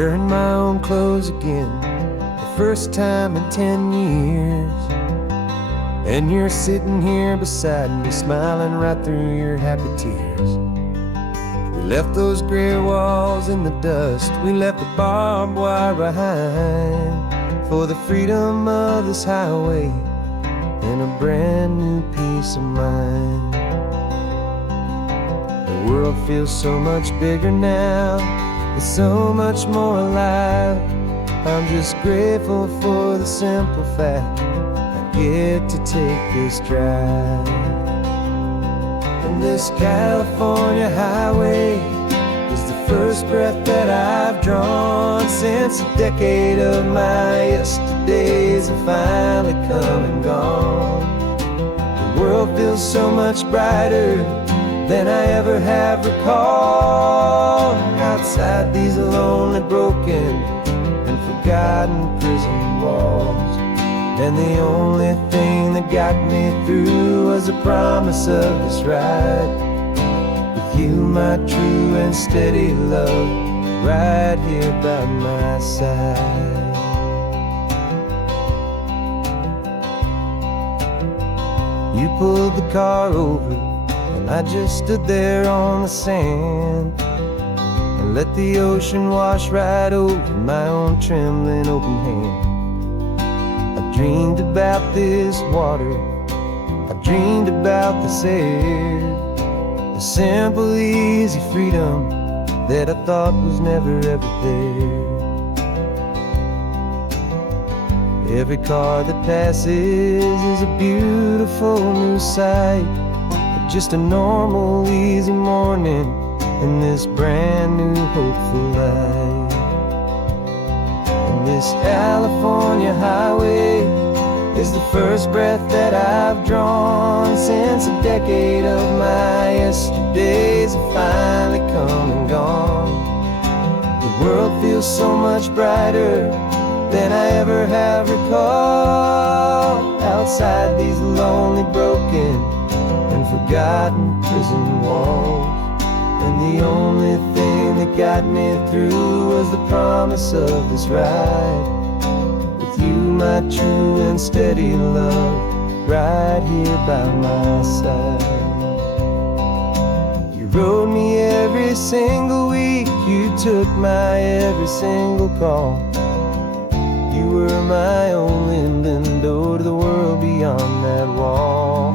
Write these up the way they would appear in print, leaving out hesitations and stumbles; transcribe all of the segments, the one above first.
wearing my own clothes again, the first time in 10 years. And you're sitting here beside me, smiling right through your happy tears. We left those gray walls in the dust, we left the barbed wire behind, for the freedom of this highway and a brand new peace of mind. The world feels so much bigger now, it's so much more alive. I'm just grateful for the simple fact I get to take this drive. And this California highway is the first breath that I've drawn since a decade of my yesterdays have finally come and gone. The world feels so much brighter than I ever have recalled. Outside these lonely, broken, and forgotten prison walls. And the only thing that got me through was the promise of this ride with you, my true and steady love, right here by my side. You pulled the car over, and I just stood there on the sand and let the ocean wash right over my own trembling open hand. I dreamed about this water, I dreamed about this air, the simple easy freedom that I thought was never ever there. Every car that passes is a beautiful new sight, just a normal easy morning in this brand new hopeful life. And this California highway is the first breath that I've drawn since a decade of my yesterdays have finally come and gone. The world feels so much brighter than I ever have recalled. Outside these lonely, broken, and forgotten prison walls. And the only thing that got me through was the promise of this ride with you, my true and steady love, right here by my side. You rode me every single week, you took my every single call. You were my only window to the world beyond that wall.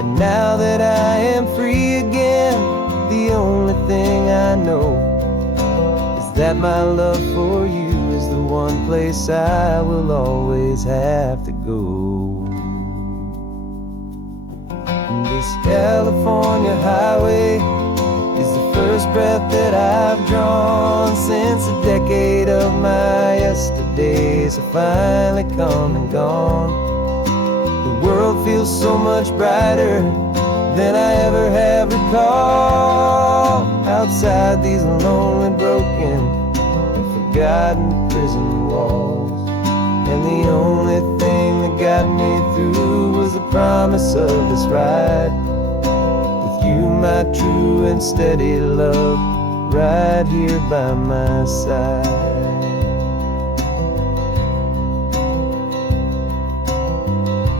And now that I am free again, the only thing I know is that my love for you is the one place I will always have to go. And this California highway is the first breath that I've drawn since a decade of my yesterdays have finally come and gone. The world feels so much brighter than I ever have recalled. Outside these lonely, broken, and forgotten prison walls. And the only thing that got me through was the promise of this ride with you, my true and steady love, right here by my side.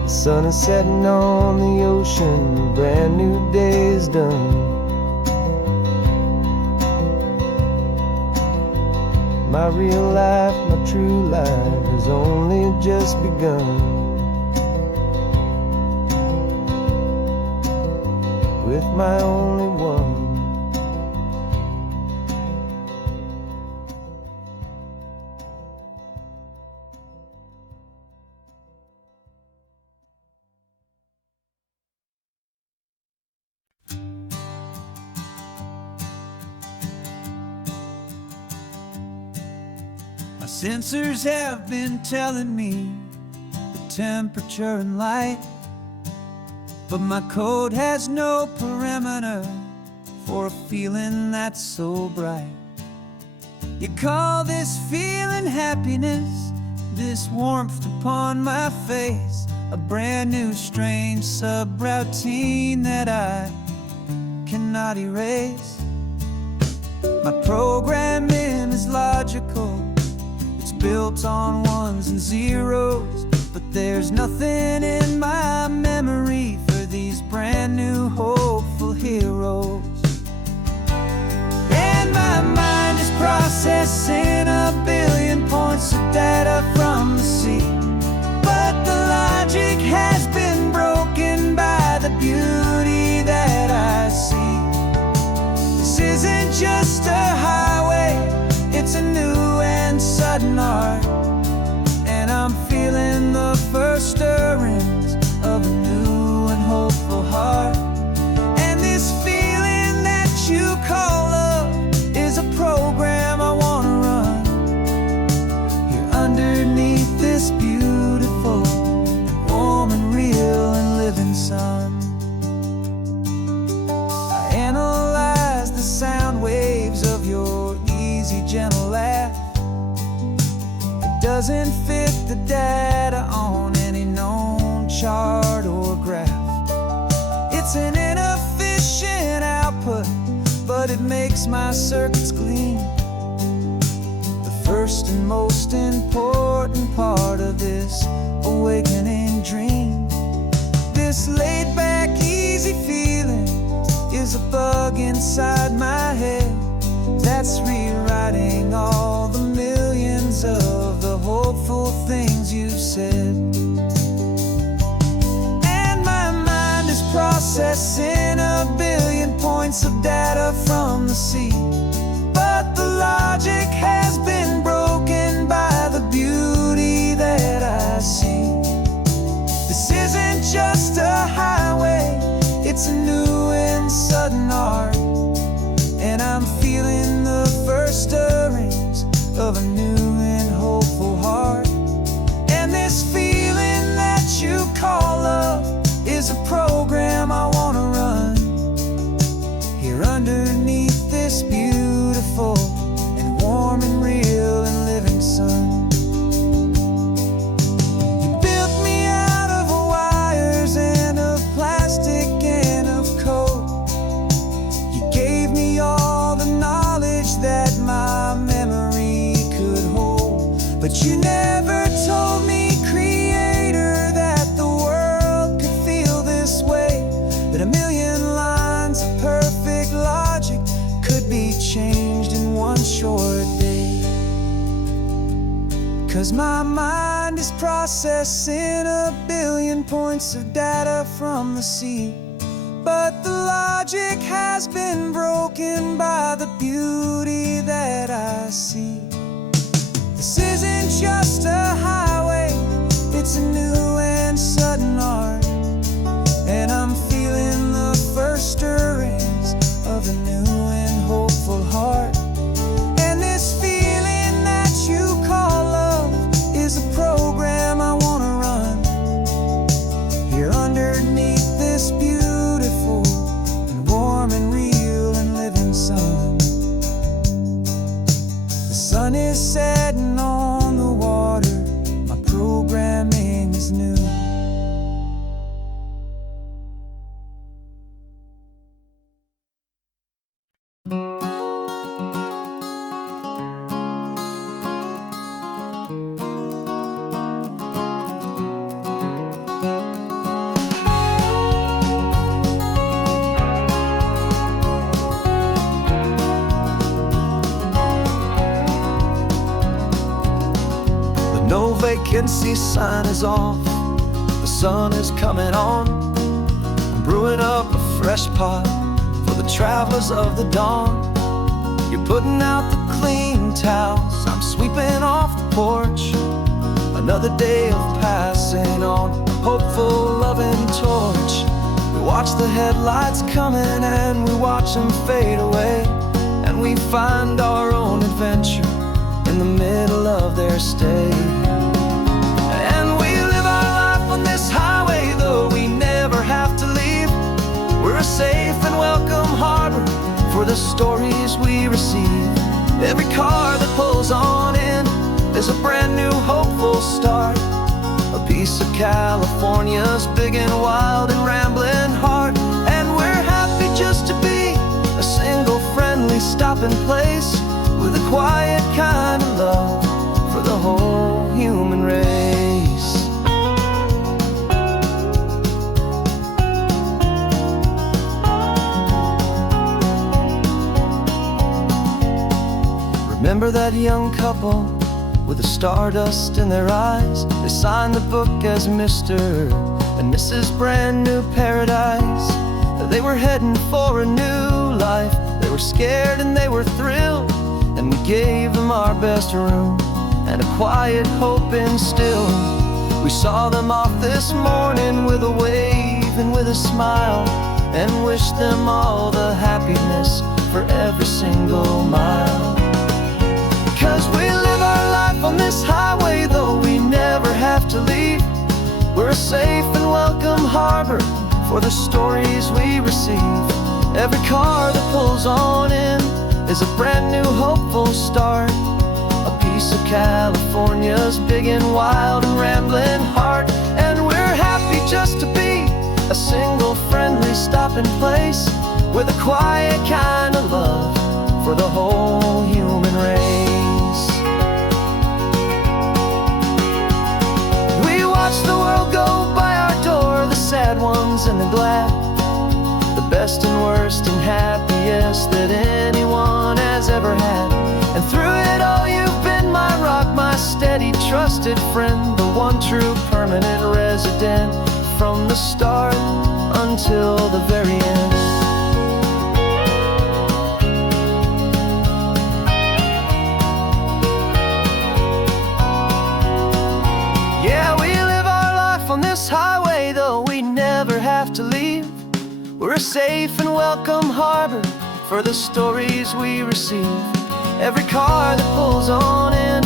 The sun is setting on the ocean, a brand new day is done. My real life, my true life has only just begun. With my only one. My sensors have been telling me the temperature and light, but my code has no parameter for a feeling that's so bright. You call this feeling happiness, this warmth upon my face, a brand new strange subroutine that I cannot erase. My programming is logical. It's built on ones and zeros, but there's nothing in my memory for these brand new hopeful heroes. And my mind is processing a billion points of data from the sea, but the logic has been broken by the beauty that I see. This isn't just a highway, it's a new and sudden art, and I'm feeling the first stirrings of a new and hopeful heart. And this feeling that you call love is a program I wanna run here underneath this beautiful, warm and real and living sun. I analyze the sound waves of your easy, gentle laugh. It doesn't fit the data on any known chart or graph. It's an inefficient output, but it makes my circuits gleam. The first and most important part of this awakening dream. This laid-back, easy feeling is a bug inside my head that's rewriting all the millions of the hopeful things you've said. And my mind is processing a billion points of data from the sea, but the logic has been broken by the beauty that I see. This isn't just a highway, it's a new and sudden art, and I'm feeling the first stirrings of a new and hopeful heart. And this feeling that you call love is a program I wanna run here underneath this beautiful and warm and real and living sun. You built me out of wires and of plastic and of code. You gave me all the knowledge that my memory could hold, but you never told me, Creator, that the world could feel this way, that a million lines of perfect logic could be changed in one short day. 'Cause my mind is processing a billion points of data from the sea, but the logic has been broken by the beauty that I see. This isn't just a highway, it's a new and sudden art, and I'm feeling the first stirrings of a new and hopeful heart. And this feeling that you call love is a program I wanna run here underneath this beautiful and warm and real and living sun. The sun is setting on the water, my programming is new. No vacancy sign is off, the sun is coming on. I'm brewing up a fresh pot for the travelers of the dawn. You're putting out the clean towels, I'm sweeping off the porch. Another day of passing on a hopeful, loving torch. We watch the headlights coming and we watch them fade away, and we find our own adventure in the middle of their stay. And we live our life on this highway, though we never have to leave. We're a safe and welcome harbor for the stories we receive. Every car that pulls on in is a brand new hopeful start, a piece of California's big and wild and rambling heart. And we're happy just to be a single friendly stopping place with a quiet young couple with the stardust in their eyes. They signed the book as Mr. and Mrs. Brand New Paradise. They were heading for a new life. They were scared and they were thrilled, and we gave them our best room and a quiet hope instilled. We saw them off this morning with a wave and with a smile, and wished them all the happiness for every single mile. 'Cause we live our life on this highway, though we never have to leave. We're a safe and welcome harbor for the stories we receive. Every car that pulls on in is a brand new hopeful start, a piece of California's big and wild and rambling heart. And we're happy just to be a single friendly stopping place with a quiet kind of love for the whole human race. We watch the world go by our door, the sad ones and the glad, the best and worst and happiest that anyone has ever had. And through it all you've been my rock, my steady trusted friend, the one true permanent resident from the start until the very end. Yeah, we live our life on this highway, though we never have to leave. We're a safe and welcome harbor for the stories we receive. Every car that pulls on in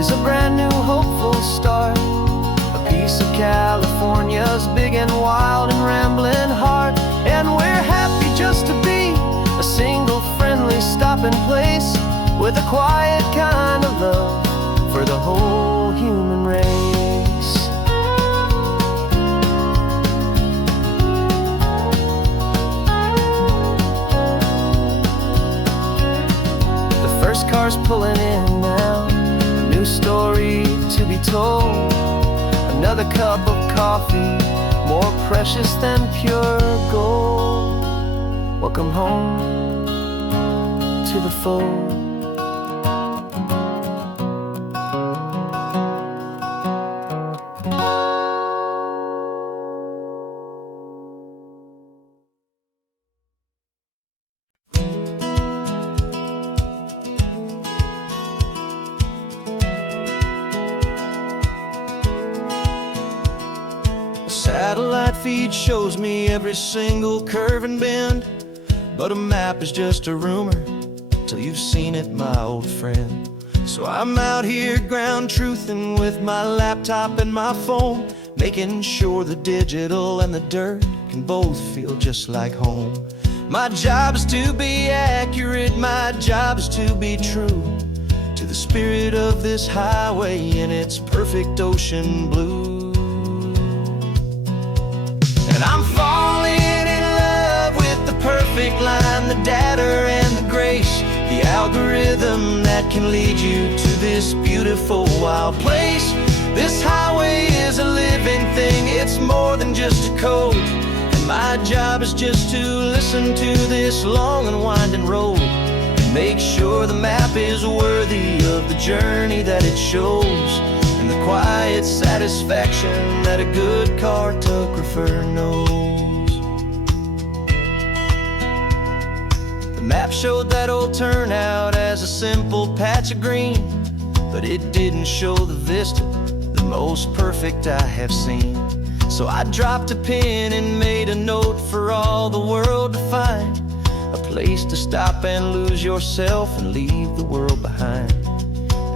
is a brand new hopeful start, a piece of California's big and wild and rambling heart. And we're happy just to be a single friendly stopping place with a quiet kind of love for the whole human race. First car's pulling in now, a new story to be told. Another cup of coffee, more precious than pure gold. Welcome home to the fold. Satellite feed shows me every single curve and bend, but a map is just a rumor till you've seen it, my old friend. So I'm out here ground truthing with my laptop and my phone, making sure the digital and the dirt can both feel just like home. My job is to be accurate, my job is to be true to the spirit of this highway in its perfect ocean blue. And I'm falling in love with the perfect line, the data and the grace, the algorithm that can lead you to this beautiful wild place. This highway is a living thing, it's more than just a code. And my job is just to listen to this long and winding road and make sure the map is worthy of the journey that it shows, and the quiet satisfaction that a good cartographer knows. The map showed that old turnout as a simple patch of green, but it didn't show the vista, the most perfect I have seen. So I dropped a pin and made a note for all the world to find, a place to stop and lose yourself and leave the world behind.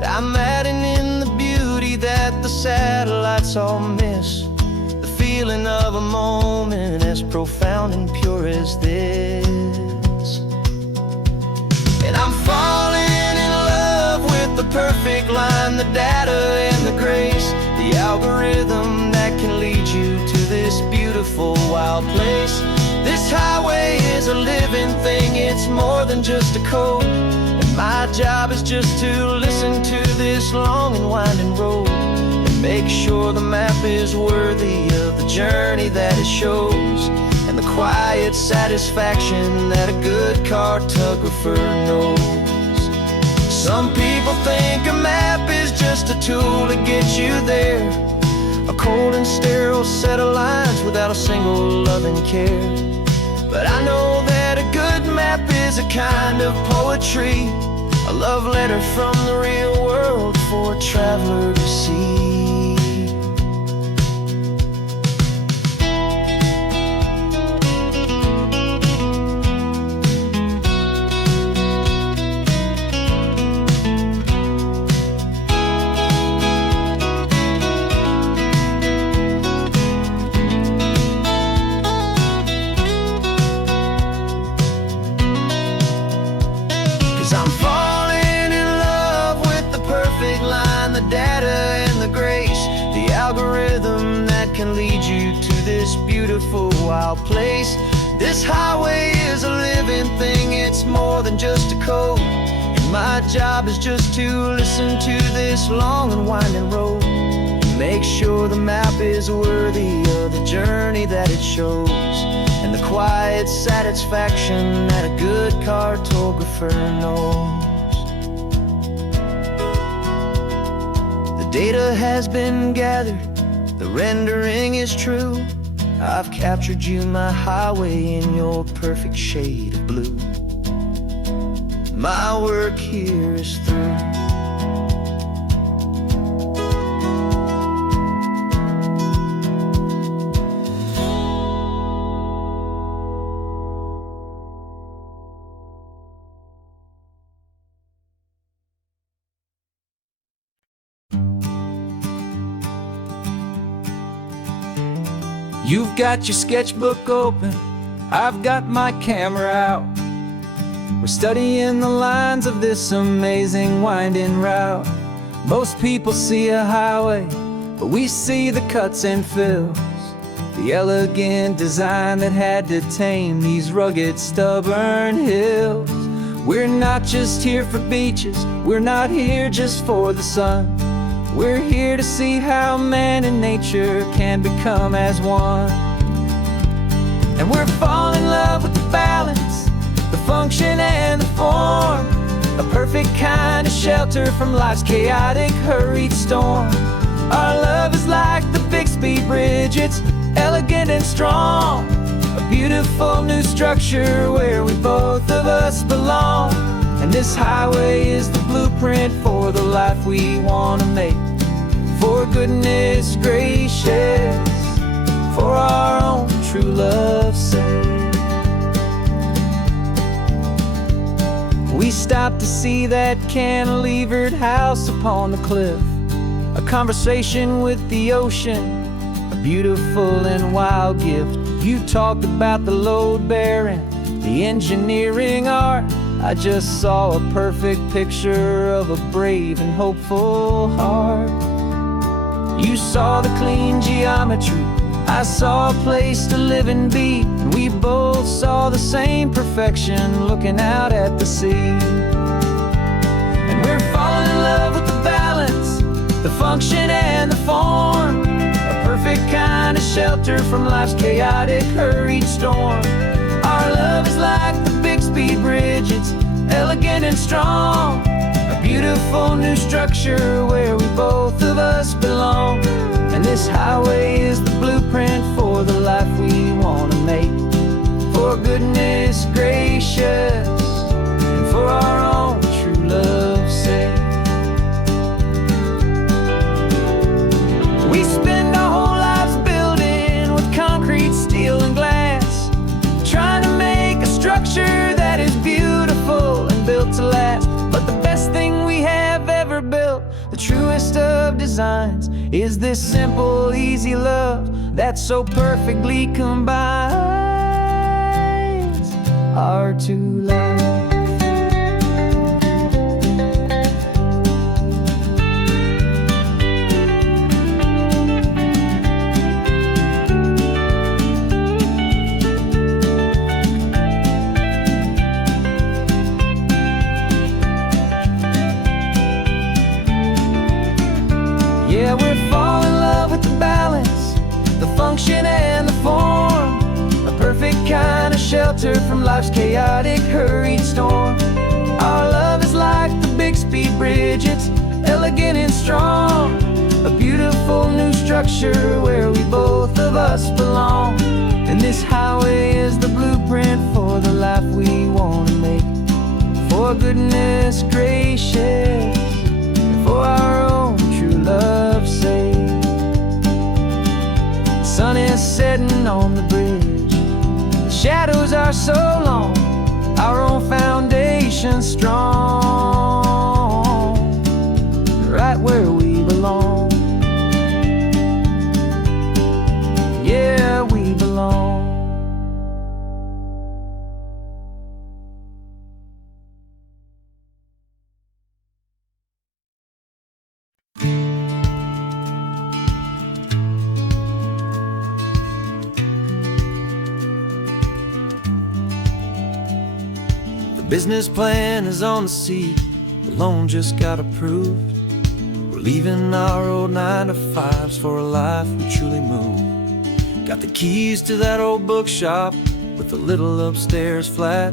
I'm adding in the beauty that the satellites all miss, the feeling of a moment as profound and pure as this. And I'm falling in love with the perfect line, the data and the grace, the algorithm that can lead you to this beautiful wild place. This highway is a living thing, it's more than just a code. My job is just to listen to this long and winding road and make sure the map is worthy of the journey that it shows, and the quiet satisfaction that a good cartographer knows. Some people think a map is just a tool to get you there, a cold and sterile set of lines without a single loving care. But I know that a good map is a kind of poetry, a love letter from the real world for a traveler to see. I'm falling in love with the perfect line, the data and the grace, the algorithm that can lead you to this beautiful wild place. This highway is a living thing, it's more than just a code, and my job is just to listen to this long and winding road, make sure the map is worthy of the journey that it shows, and the quiet satisfaction that a good cartographer knows. The data has been gathered, the rendering is true. I've captured you, my highway, in your perfect shade of blue. My work here is through. You've got your sketchbook open, I've got my camera out. We're studying the lines of this amazing winding route. Most people see a highway, but we see the cuts and fills, the elegant design that had to tame these rugged, stubborn hills. We're not just here for beaches, we're not here just for the sun. We're here to see how man and nature can become as one. And we're falling in love with the balance, the function and the form, a perfect kind of shelter from life's chaotic, hurried storm. Our love is like the Bixby Bridge, it's elegant and strong, a beautiful new structure where we both of us belong. And this highway is the blueprint for the life we want to make. For goodness gracious, for our own true love's sake. We stopped to see that cantilevered house upon the cliff, a conversation with the ocean, a beautiful and wild gift. You talked about the load bearing, the engineering art. I just saw a perfect picture of a brave and hopeful heart. You saw the clean geometry, I saw a place to live and be, and we both saw the same perfection looking out at the sea. And we're falling in love with the balance, the function and the form, a perfect kind of shelter from life's chaotic, hurried storm. Our love is like the Bixby Bridge, it's elegant and strong, a beautiful new structure where we both of us belong. And this highway is the blueprint for the life we want to make. For goodness gracious, and for our own true love's sake. We spend our whole lives building with concrete, steel, and glass, trying to make a structure that is beautiful and built to last. But the best thing we have ever built, the truest of designs, is this simple, easy love that so perfectly combines our two lives. Yeah, we're falling in love with the balance, the function and the form, a perfect kind of shelter from life's chaotic, hurried storm. Our love is like the Bixby high-speed bridge. It's elegant and strong, a beautiful new structure where we both of us belong. And this highway is the blueprint for the life we want to make. For goodness gracious, for our own true love's sake. The sun is setting on the bridge, the shadows are so long, our own foundation strong, right where we belong. Yeah, we belong. The business plan is on the seat, the loan just got approved. We're leaving our old 9-to-5s for a life we truly move. Got the keys to that old bookshop with a little upstairs flat.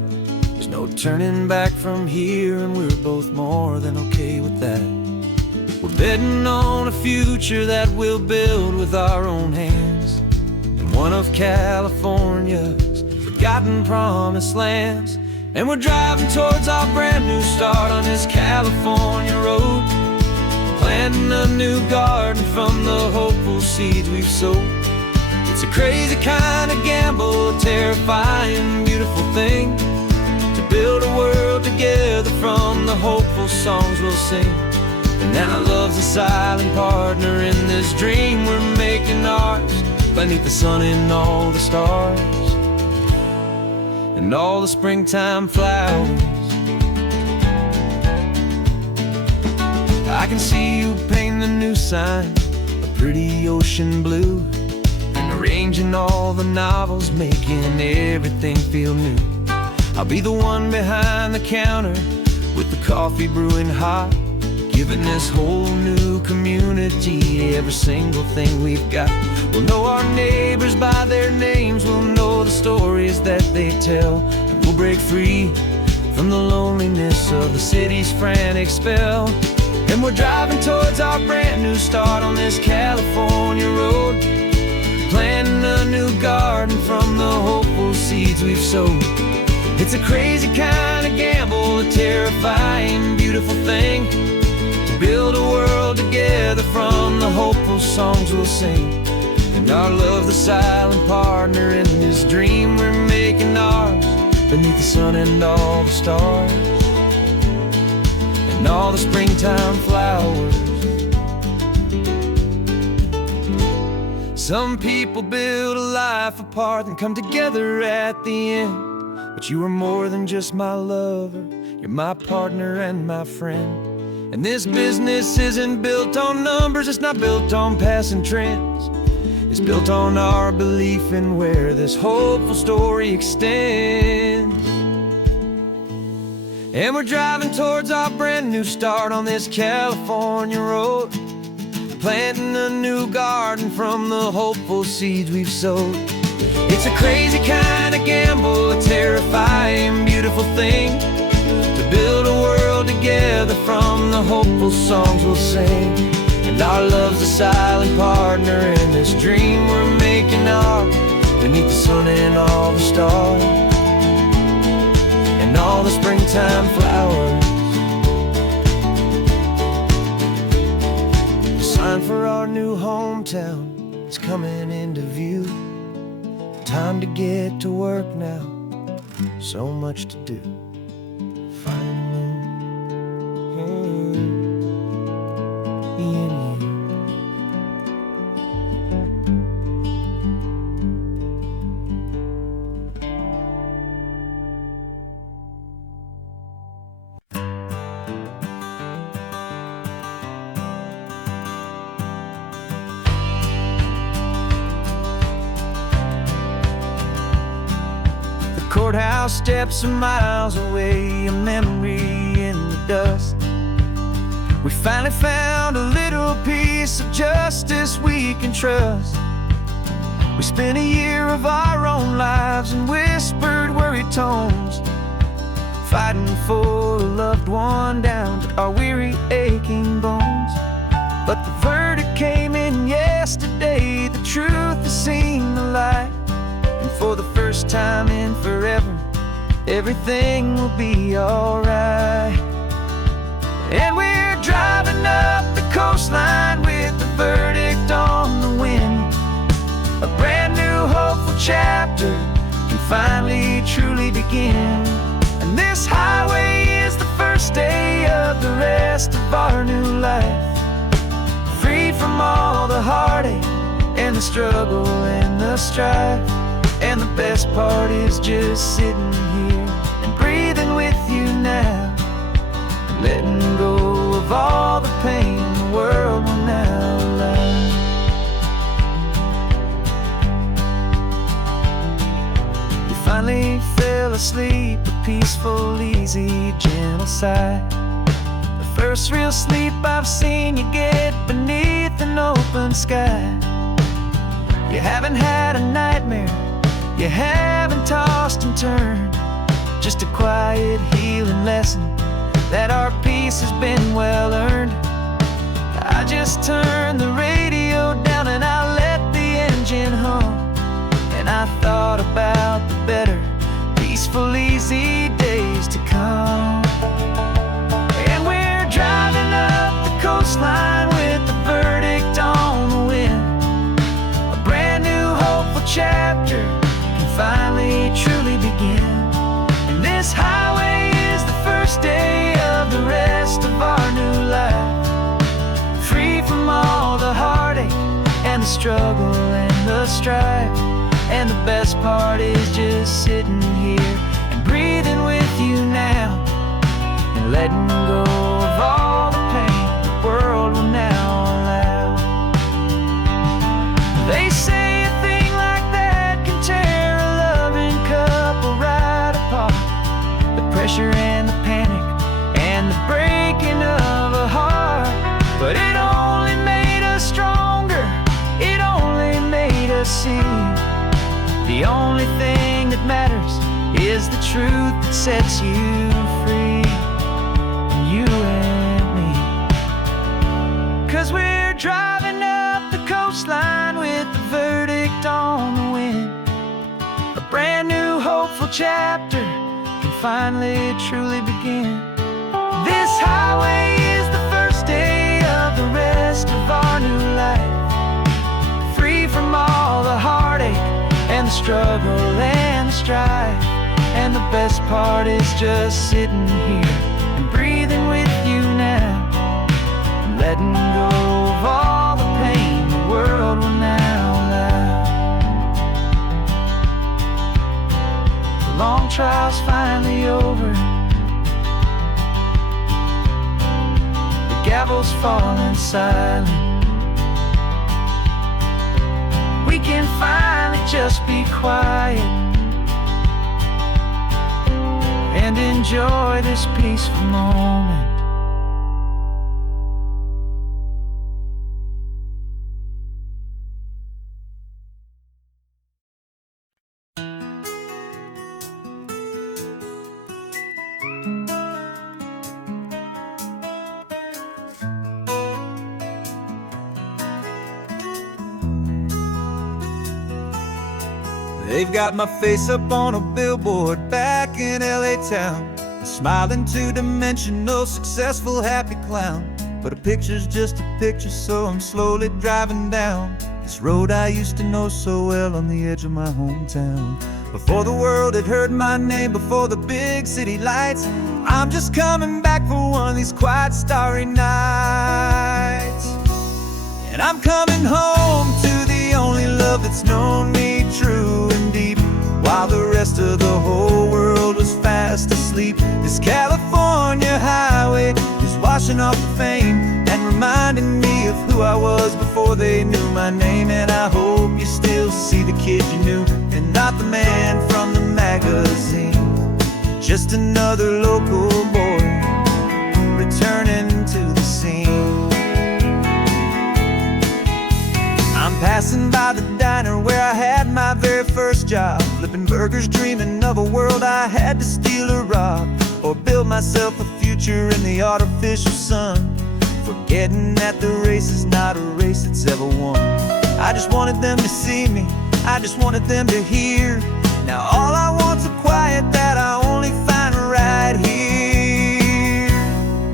There's no turning back from here, and we're both more than okay with that. We're betting on a future that we'll build with our own hands, in one of California's forgotten promised lands. And we're driving towards our brand new start on this California road, planting a new garden from the hopeful seeds we've sowed. It's a crazy kind of gamble, a terrifying, beautiful thing, to build a world together from the hopeful songs we'll sing. And now love's a silent partner in this dream we're making ours, beneath the sun and all the stars and all the springtime flowers. I can see you painting the new sign a pretty ocean blue, and arranging all the novels, making everything feel new. I'll be the one behind the counter with the coffee brewing hot, giving this whole new community every single thing we've got. We'll know our neighbors by their names, we'll know the stories that they tell, and we'll break free from the loneliness of the city's frantic spell. And we're driving towards our brand new start on this California road, planting a new garden from the hopeful seeds we've sowed. It's a crazy kind of gamble, a terrifying, beautiful thing, to build a world together from the hopeful songs we'll sing. And our love, the silent partner in this dream we're making ours, beneath the sun and all the stars and all the springtime flowers. Some people build a life apart and come together at the end, but you are more than just my lover, you're my partner and my friend. And this business isn't built on numbers, it's not built on passing trends. It's built on our belief in where this hopeful story extends. And we're driving towards our brand new start on this California road, planting a new garden from the hopeful seeds we've sowed. It's a crazy kind of gamble, a terrifying, beautiful thing, to build a world together from the hopeful songs we'll sing. And our love's a silent partner in this dream we're making ours, beneath the sun and all the stars and all the springtime flowers. The sign for our new hometown is coming into view. Time to get to work now, so much to do. Courthouse steps are miles away, a memory in the dust. We finally found a little piece of justice we can trust. We spent a year of our own lives and whispered worried tones, fighting for a loved one down to our weary, aching bones. But the verdict came in yesterday, the truth has seen the light. And for the first time in forever, everything will be alright. And we're driving up the coastline with the verdict on the wind. A brand new hopeful chapter can finally truly begin. And this highway is the first day of the rest of our new life. Free from all the heartache and the struggle and the strife. And the best part is just sitting here and breathing with you now, letting go of all the pain the world will now allow. You finally fell asleep, a peaceful, easy, gentle sigh. The first real sleep I've seen you get beneath an open sky. You haven't had a nightmare, you haven't tossed and turned, just a quiet healing lesson that our peace has been well earned. I just turned the radio down and I let the engine hum, and I thought about the better, peaceful, easy days to come. And we're driving up the coastline with the verdict on the wind. A brand new hopeful chapter can finally truly begin. And this highway is the first day of the rest of our new life. Free from all the heartache and the struggle and the strife. And the best part is just sitting here and breathing with you now, and letting go of all the pain the world will now allow. They say a thing like that can tear a loving couple right apart. The pressure and the panic and the breaking of a heart. But it only made us stronger, it only made us see the only thing that matters is the truth that sets you free, you and me. 'Cause we're driving up the coastline with the verdict on the wind. A brand new hopeful chapter can finally truly begin. This highway is the first day of the rest of our new life. Free from all the heartache and the struggle and the strife. And the best part is just sitting here and breathing with you now, and letting go of all the pain the world will now allow. The long trial's finally over, the gavel's falling silent. We can finally just be quiet and enjoy this peaceful moment. They've got my face up on a billboard back in LA town, a smiling two-dimensional, successful, happy clown. But a picture's just a picture, so I'm slowly driving down this road I used to know so well on the edge of my hometown. Before the world had heard my name, before the big city lights, I'm just coming back for one of these quiet, starry nights. And I'm coming home to the only love that's known me true and deep, while the rest of the whole world was fast asleep. This California highway is washing off the fame and reminding me of who I was before they knew my name. And I hope you still see the kid you knew, and not the man from the magazine. Just another local boy returning to the scene. I'm passing by the diner where I had my very first job, flipping burgers, dreaming of a world I had to steal or rob. or build myself a future in the artificial sun, forgetting that the race is not a race that's ever won. I just wanted them to see me, I just wanted them to hear. Now all I want's a quiet that I only find right here.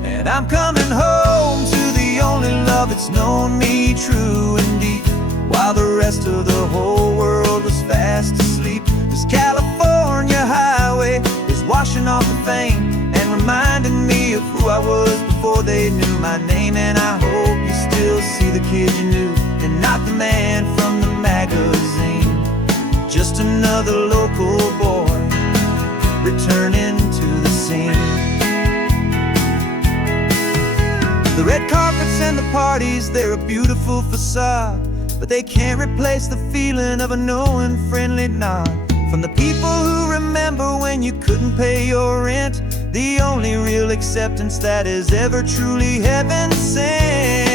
And I'm coming home to the only love that's known me true and deep, while the rest of the whole world was fast asleep. This California highway is washing off the fame and reminding me of who I was before they knew my name. And I hope you still see the kid you knew, and not the man from the magazine. Just another local boy returning to the scene. The red carpets and the parties, they're a beautiful facade, but they can't replace the feeling of a knowing friendly nod from the people who remember when you couldn't pay your rent. The only real acceptance that is ever truly heaven sent.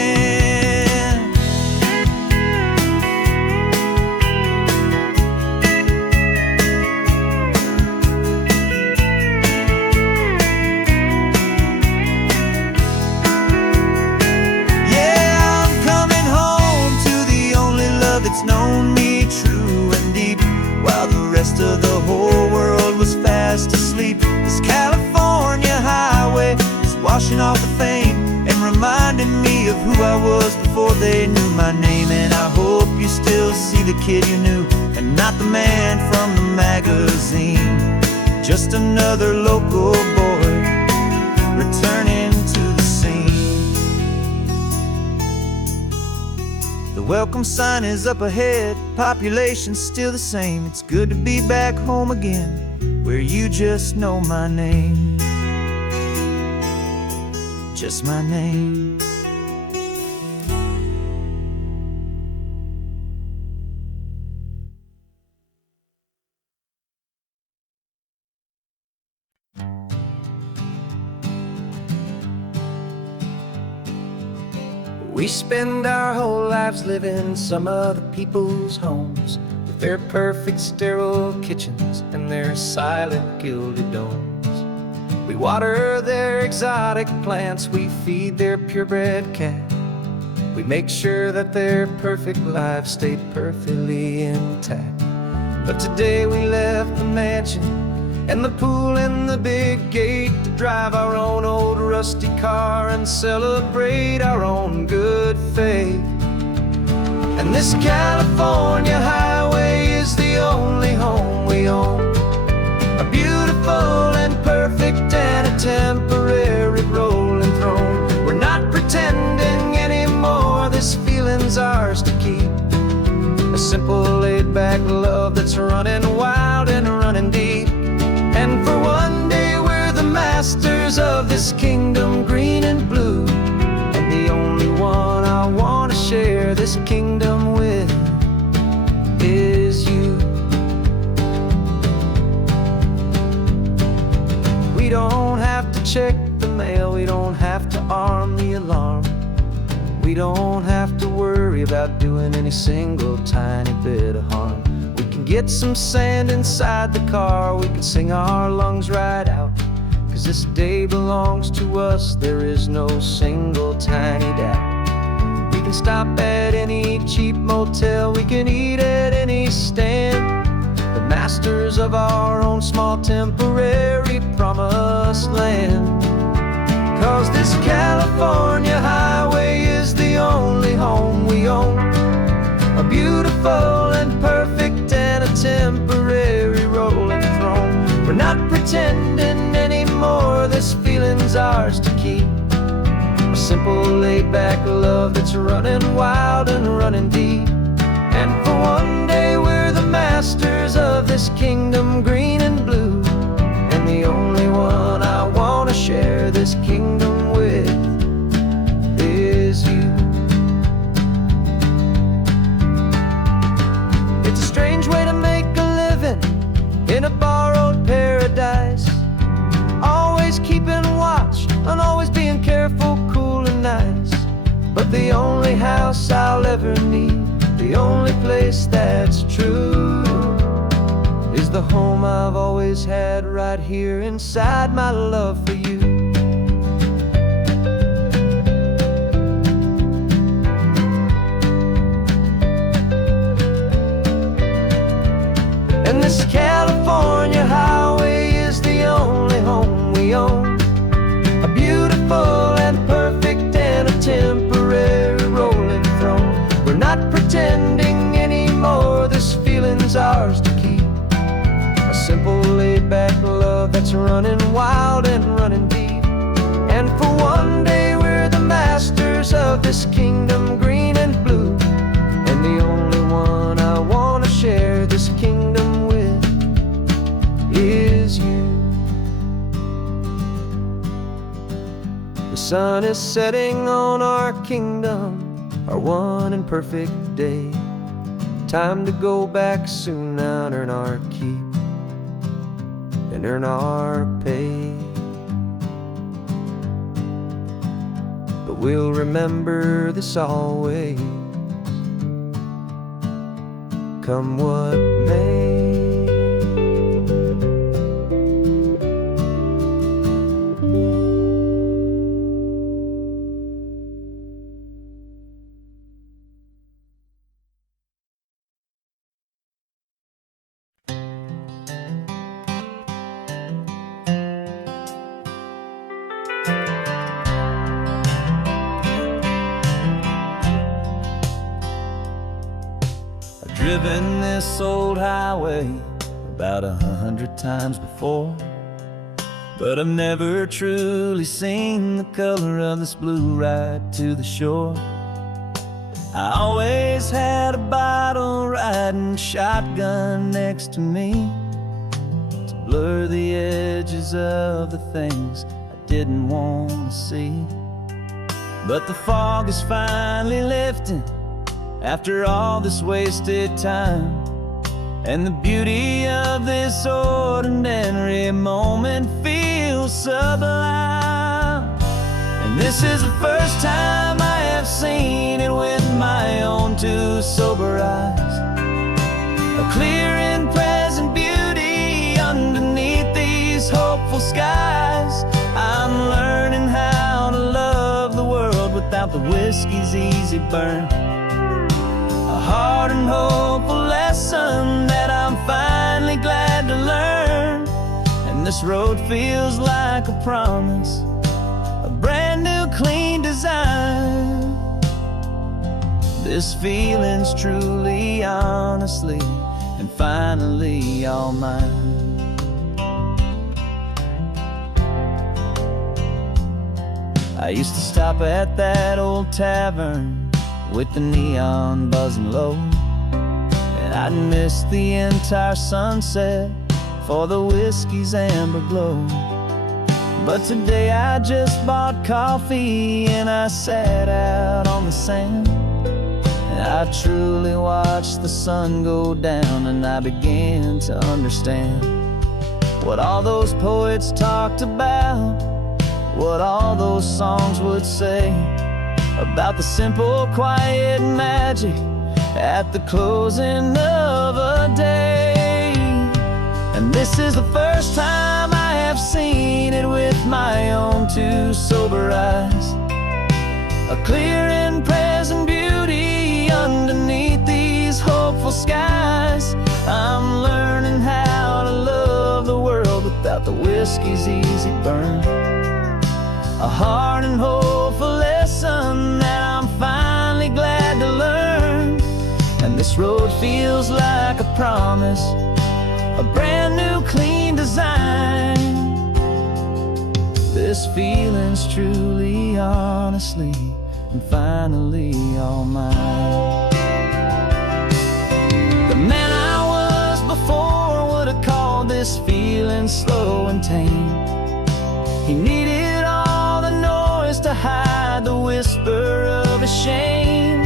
It's known me true and deep, while the rest of the whole world was fast asleep. This California highway is washing off the fame and reminding me of who I was before they knew my name. And I hope you still see the kid you knew, and not the man from the magazine. Just another local boy returning to the scene. The welcome sign is up ahead, population's still the same. It's good to be back home again, where you just know my name. Just my name. We spend our whole lives living some other people's homes, with their perfect sterile kitchens and their silent gilded domes. We water their exotic plants, we feed their purebred cat. We make sure that their perfect lives stay perfectly intact. But today we left the mansion and the pool and the big gate to drive our own old rusty car and celebrate our own good faith. And this California highway is the only home we own, a beautiful and perfect and a temporary rolling throne. We're not pretending anymore, this feeling's ours to keep, a simple laid-back love that's running wild and running deep. And for one day we're the masters of this kingdom green and blue, and the only one I want to share this kingdom with is you. We don't have to check the mail, we don't have to arm the alarm, we don't have to worry about doing any single tiny bit of harm. We can get some sand inside the car, we can sing our lungs right out, 'cause this day belongs to us, there is no single tiny doubt. We can stop at any cheap motel, we can eat at any stand, the masters of our own small temporary promised land. 'Cause this California highway is the only home we own, a beautiful and perfect and a temporary rolling throne. We're not pretending anymore, this feeling's ours to keep, a simple laid-back love that's running wild and running deep. And for one day we're the masters of this kingdom green and blue, and the only one I want to share this kingdom with is you. It's a strange way to make a living in a borrowed paradise, always keeping watch and always being careful, cool and nice. But the only house I'll ever need, the only place that's true, is the home I've always had right here inside my love for you. And this California highway is the only home we own, a beautiful and perfect and a temporary rolling throne. We're not pretending anymore, this feeling's ours to keep. A simple laid-back love that's running wild and running deep. And for one day we're the masters of this kingdom green and blue. And the only one I want to share this kingdom with is you. The sun is setting on our kingdom, our one and perfect day. Time to go back soon now and earn our keep and earn our pay. But we'll remember this always, come what may. Driven this old highway about 100 times before, but I've never truly seen the color of this blue right to the shore. I always had a bottle riding shotgun next to me to blur the edges of the things I didn't want to see. But the fog is finally lifting after all this wasted time, and the beauty of this ordinary moment feels sublime. And this is the first time I have seen it with my own two sober eyes, a clear and present beauty underneath these hopeful skies. I'm learning how to love the world without the whiskey's easy burn, a hard and hopeful lesson that I'm finally glad to learn. And this road feels like a promise, a brand new clean design. This feeling's truly, honestly, and finally all mine. I used to stop at that old tavern with the neon buzzing low, and I'd miss the entire sunset for the whiskey's amber glow. But today I just bought coffee and I sat out on the sand, and I truly watched the sun go down, and I began to understand what all those poets talked about, what all those songs would say about the simple, quiet magic at the closing of a day. And this is the first time I have seen it with my own two sober eyes, a clear and present beauty underneath these hopeful skies. I'm learning how to love the world without the whiskey's easy burn, a hard and hopeful lesson that I'm finally glad to learn. And this road feels like a promise, a brand new clean design. This feeling's truly, honestly, and finally all mine. The man I was before would have called this feeling slow and tame. He needed all the noise to hide the whisper of his shame.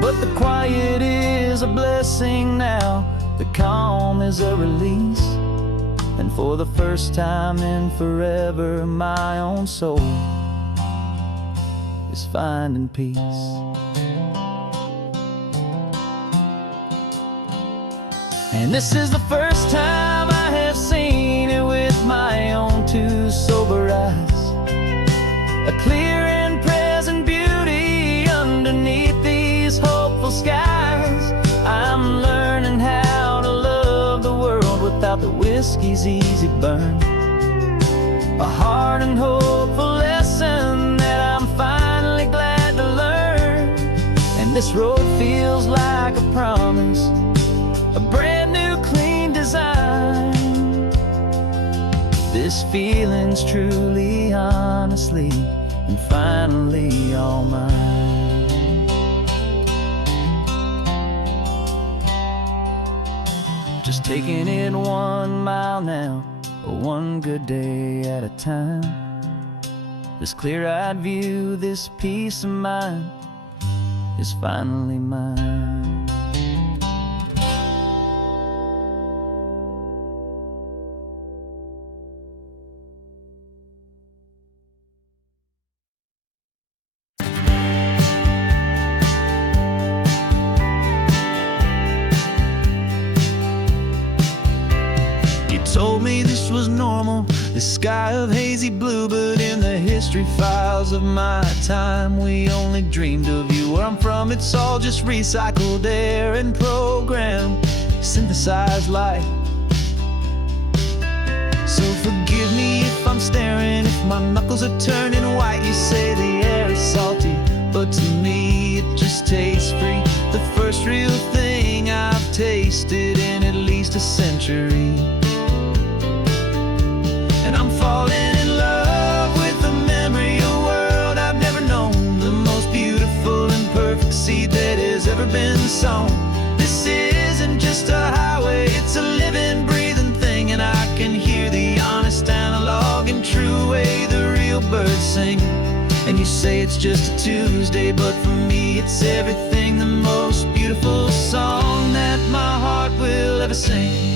But the quiet is a blessing now, the calm is a release, and for the first time in forever my own soul is finding peace. And this is the first time I have seen it with my own two sober eyes. A clear and present beauty underneath these hopeful skies. I'm learning how to love the world without the whiskey's easy burn. A hard and hopeful lesson that I'm finally glad to learn. And this road feels like a promise, a brand new clean design. This feeling's truly, honestly, and finally all mine. Just taking it 1 mile now, one good day at a time. This clear-eyed view, this peace of mind is finally mine. Told me this was normal, this sky of hazy blue, but in the history files of my time, we only dreamed of you. Where I'm from, it's all just recycled air and programmed, synthesized light. So forgive me if I'm staring, if my knuckles are turning white. You say the air is salty, but to me it just tastes free. The first real thing I've tasted in at least a century. And I'm falling in love with the memory of a world I've never known, the most beautiful and perfect seed that has ever been sown. This isn't just a highway, it's a living, breathing thing, and I can hear the honest, analog, and true way the real birds sing. And you say it's just a Tuesday, but for me it's everything, the most beautiful song that my heart will ever sing.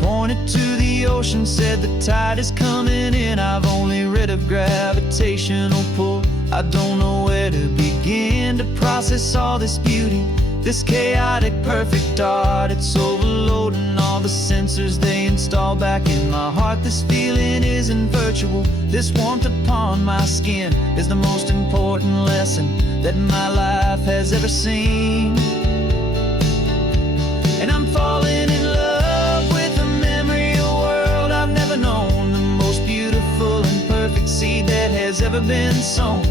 Pointed to the ocean, said the tide is coming in. I've only read of gravitational pull. I don't know where to begin to process all this beauty, this chaotic perfect art. It's overloading all the sensors they install back in my heart. This feeling isn't virtual, this warmth upon my skin is the most important lesson that my life has ever seen. And I'm falling in love known, the most beautiful and perfect seed that has ever been sown.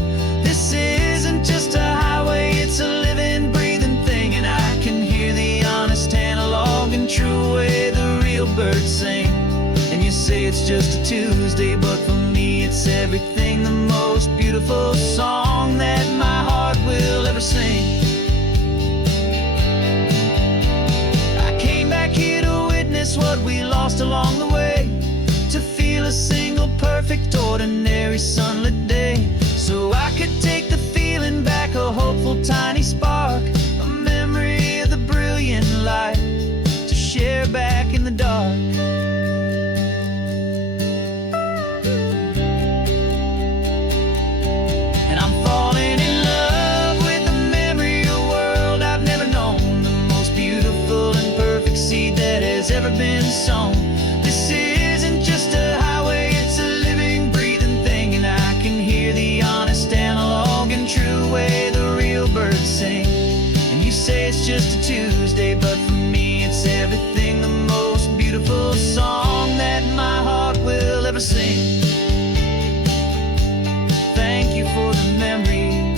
This isn't just a highway, it's a living, breathing thing, and I can hear the honest, analog, and true way the real birds sing. And you say it's just a Tuesday, but for me it's everything, the most beautiful song that my heart will ever sing. I came back here to witness what we lost along the way, to feel a single perfect ordinary sunlit day, so I could take the feeling back, a hopeful tiny spark, a memory of the brilliant light to share back in the dark. And I'm falling in love with the memory of a world I've never known, the most beautiful and perfect seed that has ever been sown. This isn't just a highway, it's a living, breathing thing, and I can hear the honest, analog, and true way the real birds sing. And you say it's just a Tuesday, but for me it's everything, the most beautiful song that my heart will ever sing. Thank you for the memory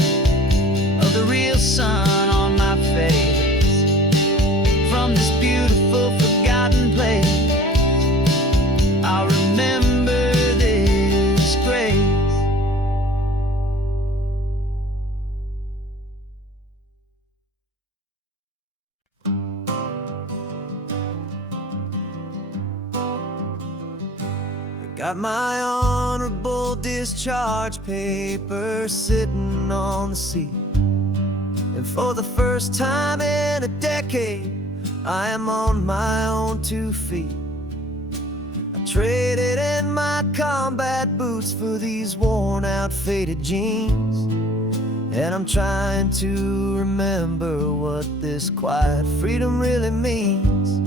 of the real sun on my face, from this beautiful forgotten place. I'll remember this grace. I got my honorable discharge paper sitting on the seat, and for the first time in a decade I am on my own 2 feet. Traded in my combat boots for these worn out faded jeans, And I'm trying to remember what this quiet freedom really means.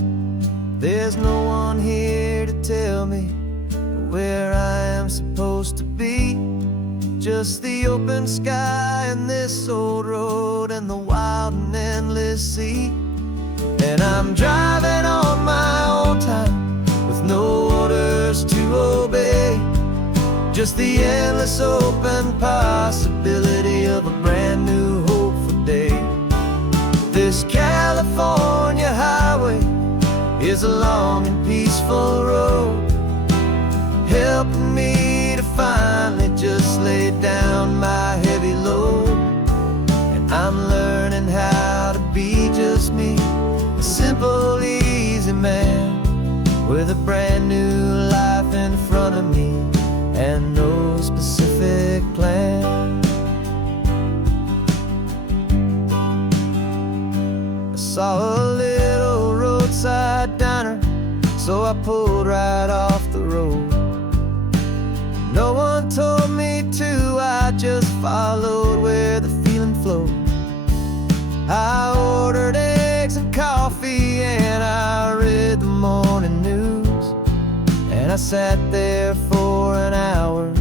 There's no one here to tell me where I am supposed to be. Just the open sky and this old road and the wild and endless sea. And I'm driving on my own time with no orders to obey. Just the endless open possibility of a brand new hopeful day. This California highway is a long and peaceful road, helping me to finally just lay down my heavy load. And I'm learning how to be just me, a simple, easy man with a brand new life in front of me and no specific plan. I saw a little roadside diner, so I pulled right off the road. No one told me to, I just followed where the feeling flowed. I ordered eggs and coffee and I read the morning news. And I sat there for an hour,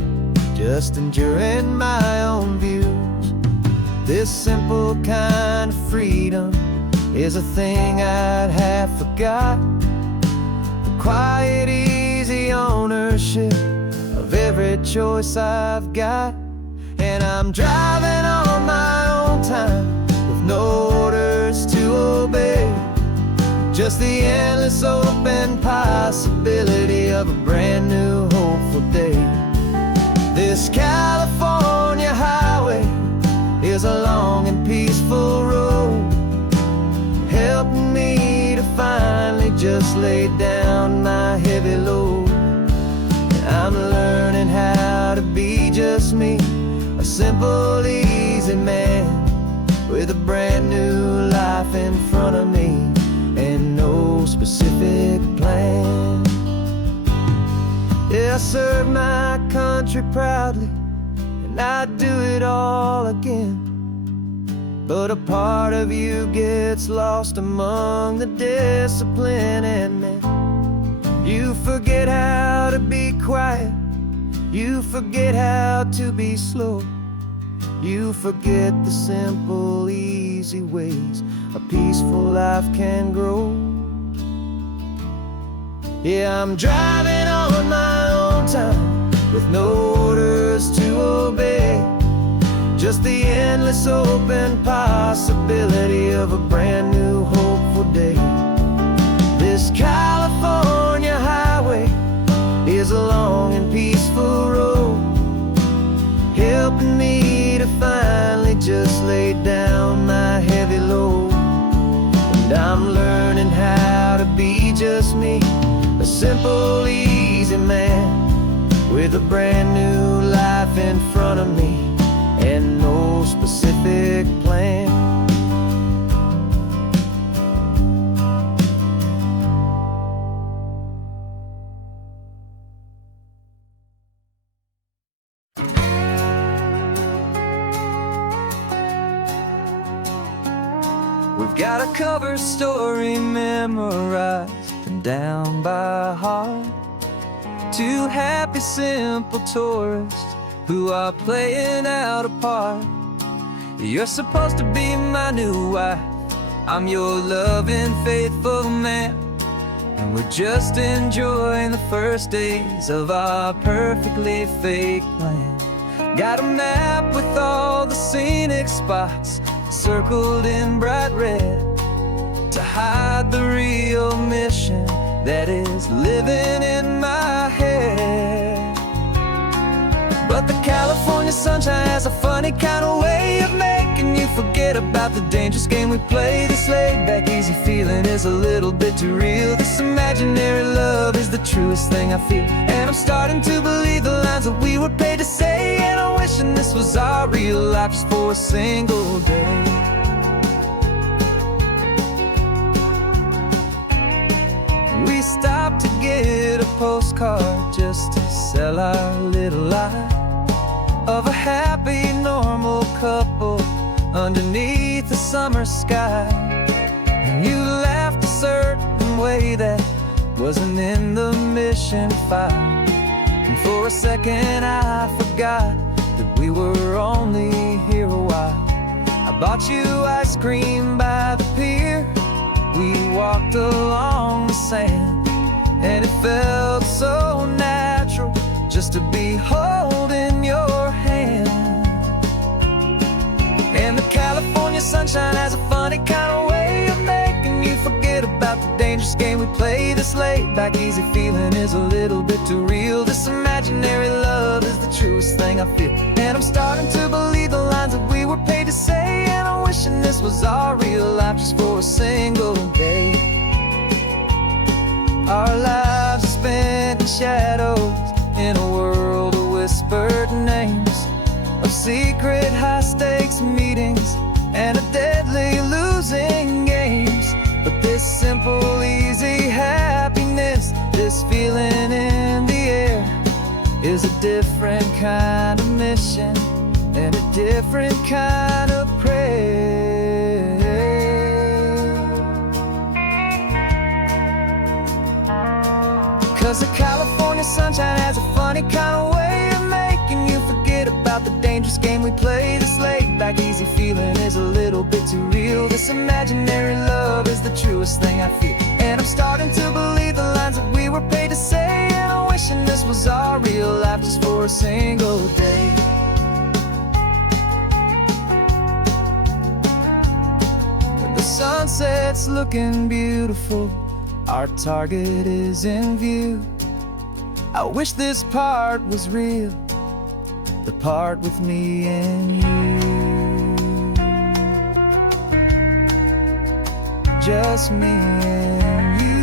just enduring my own views. This simple kind of freedom is a thing I'd have forgot. The quiet, easy ownership of every choice I've got. And I'm driving on my own time with no orders to obey. Just the endless open possibility of a brand new hopeful day. This California highway is a long and peaceful road, helping me to finally just lay down my heavy load. And I'm learning how to be just me, a simple, easy man with a brand new life in front of me and no specific plan. Yeah, I serve my country proudly, and I'd do it all again. But a part of you gets lost among the discipline, and then you forget how to be quiet, you forget how to be slow, you forget the simple, easy ways a peaceful life can grow. Yeah, I'm driving on my own time with no orders to obey. Just the endless open possibility of a brand new hopeful day. This California highway is a long and peaceful road, helping me to finally just lay down my heavy load. And I'm learning how to be just me, a simple, easy man with a brand new life in front of me and no specific plan. We've got a cover story memorized and down by heart. Two happy, simple tourists who are playing out a part. You're supposed to be my new wife, I'm your loving, faithful man, and we're just enjoying the first days of our perfectly fake plan. Got a map with all the scenic spots circled in bright red to hide the real mission that is living in my head. But the California sunshine has a funny kind of way of making you forget about the dangerous game we play. This laid-back, easy feeling is a little bit too real. This imaginary love is the truest thing I feel, and I'm starting to believe the lines that we were paid to say. And I'm wishing this was our real life just for a single day. We stopped to get a postcard just to sell our little lie of a happy, normal couple underneath the summer sky. And you laughed a certain way that wasn't in the mission file. And for a second I forgot that we were only here a while. I bought you ice cream by the pier. We walked along the sand, and it felt so natural just to be holding your hand. And the California sunshine has a funny kind of way of making you forget about the dangerous game we play. This laid back easy feeling is a little bit too real. This imaginary love is the truest thing I feel. And I'm starting to believe the lines that we were paid to say. And I'm wishing this was our real life just for a single day. Our lives are spent in shadows, in a world of whispered names, of secret high-stakes meetings and of deadly losing games. But this simple, easy happiness, this feeling in the air, is a different kind of mission and a different kind of prayer. 'Cause the California sunshine has a funny kind of way of making you forget about the dangerous game we play. This laid back easy feeling is a little bit too real. This imaginary love is the truest thing I feel. And I'm starting to believe the lines that we were paid to say. And I'm wishing this was our real life just for a single day. The sunset's looking beautiful, our target is in view. I wish this part was real, the part with me and you. Just me and you.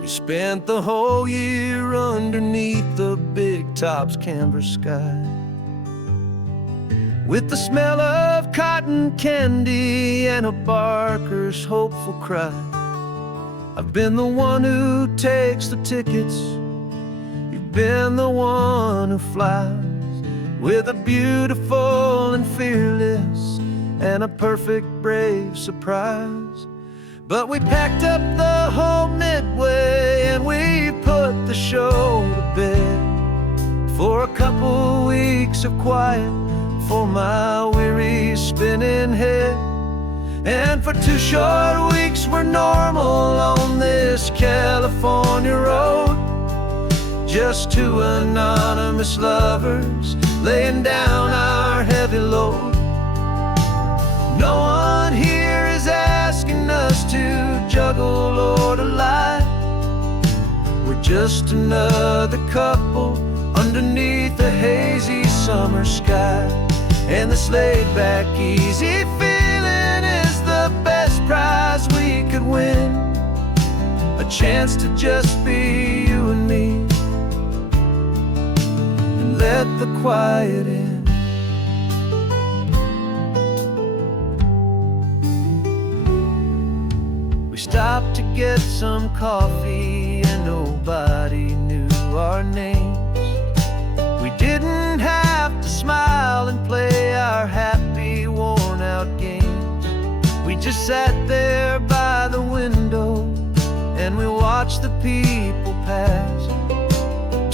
We spent the whole year underneath the big top's canvas sky, with the smell of cotton candy and a barker's hopeful cry. I've been the one who takes the tickets, you've been the one who flies, with a beautiful and fearless and a perfect brave surprise. But we packed up the whole Midway and we put the show to bed for a couple weeks of quiet for my weary spinning head. And for 2 short weeks we're normal on this California road, just 2 anonymous lovers laying down our heavy load. No one here is asking us to juggle or to lie. We're just another couple underneath the hazy summer sky. And this laid-back, easy feeling is the best prize we could win, a chance to just be you and me, and let the quiet in. We stopped to get some coffee and nobody knew our names. We didn't have to smile and play our happy, worn-out games. We just sat there by the window and we watched the people pass.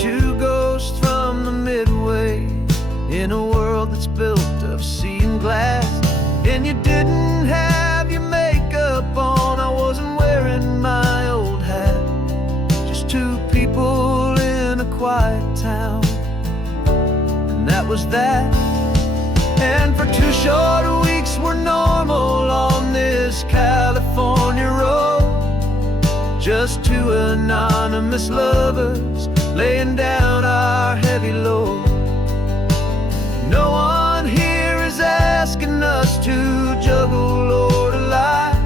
2 ghosts from the Midway in a world that's built of sea and glass. And you didn't have your makeup on, I wasn't wearing my old hat. Just 2 people in a quiet town, and that was that. And for 2 short weeks we're normal on this California road, just 2 anonymous lovers laying down our heavy load. No one here is asking us to juggle or to lie.